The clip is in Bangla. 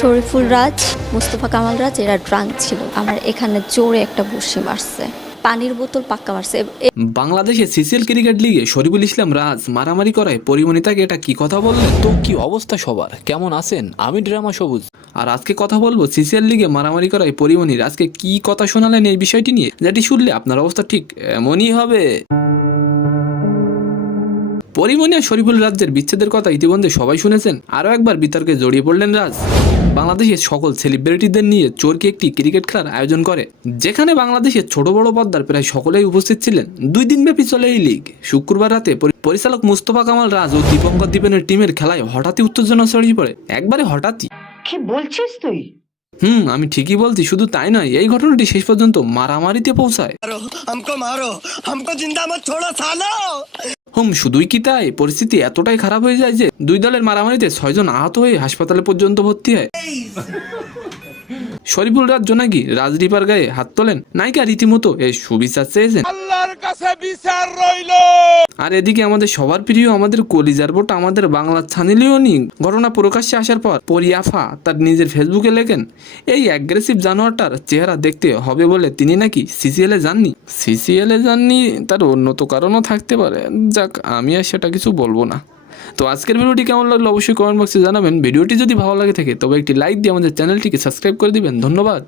শরীফুল রাজ, মুস্তফা কামাল রাজ এরা ড্রাঙ্ক ছিল। আমার এখানে জোরে একটা বসি মারছে, পানির বোতল পাক্কা মারছে। বাংলাদেশে সিসিএল ক্রিকেট লিগে শরীফুল ইসলাম রাজ মারামারি করায় পরিমণি তাকে এটা কি কথা বললেন? তো কি অবস্থা সবার, কেমন আছেন? আমি ড্রামা সবুজ। আর আজকে কথা বলবো সিসিএল লিগে মারামারি করায় পরিমণির আজকে কি কথা শোনালেন এই বিষয়টি নিয়ে, যেটি শুনলে আপনার অবস্থা ঠিক এমনই হবে। পরিমণি আর শরীফুল রাজ্যের বিচ্ছেদের কথা ইতিমধ্যে সবাই শুনেছেন। আরও একবার বিতর্কে জড়িয়ে পড়লেন রাজ। বাংলাদেশের সকল সেলিব্রিটিদের নিয়ে চরকি একটি ক্রিকেট খেলার আয়োজন করে, যেখানে বাংলাদেশের ছোট বড় পর্দার প্রায় সকলেই উপস্থিত ছিলেন। 2 দিন ব্যাপী চলে এই লিগ। শুক্রবার রাতে পরিচালক মুস্তফা কামাল রাজ ও দীপঙ্কর দীপেনের টিমের খেলায় হঠাৎই উত্তেজনা ছড়িয়ে পড়ে, একবারে হঠাৎই। কি বলছিস তুই? আমি ঠিকই বলছি। শুধু তাই নয়, এই ঘটনাটি শেষ পর্যন্ত মারামারিতে পৌঁছায়। हमको जिंदा मत छोड़ो सालो। শুধুই কি তাই, পরিস্থিতি এতটাই খারাপ হয়ে যায় যে 2 দলের মারামারিতে 6 জন আহত হয়ে হাসপাতালে পর্যন্ত ভর্তি হয়। শরীফুল রাজ জোনাকি রাজরিপার গায়ে হাত তোলেন, নায়িকা রীতিমতো এই সুবিচার চেয়েছেন। আর এদিকে আমাদের সবার প্রিয়, আমাদের কলিজার বোটা, আমাদের বাংলার ছানি লিওনি ঘটনা প্রকাশ্যে আসার পর পরিয়াফা তার নিজের ফেসবুকে লেখেন, এই অ্যাগ্রেসিভ জানোয়ারটার চেহারা দেখতে হবে বলে তিনি নাকি সিসিএলে যাননি। তার অন্য তো কারণও থাকতে পারে, যাক আমি আর সেটা কিছু বলবো না। তো আজকের ভিডিওটি কেমন লাগলো অবশ্যই কমেন্ট বক্সে জানাবেন। ভিডিওটি যদি ভালো লাগে থাকে তবে একটি লাইক দিয়ে আমাদের চ্যানেলটিকে সাবস্ক্রাইব করে দিবেন। ধন্যবাদ।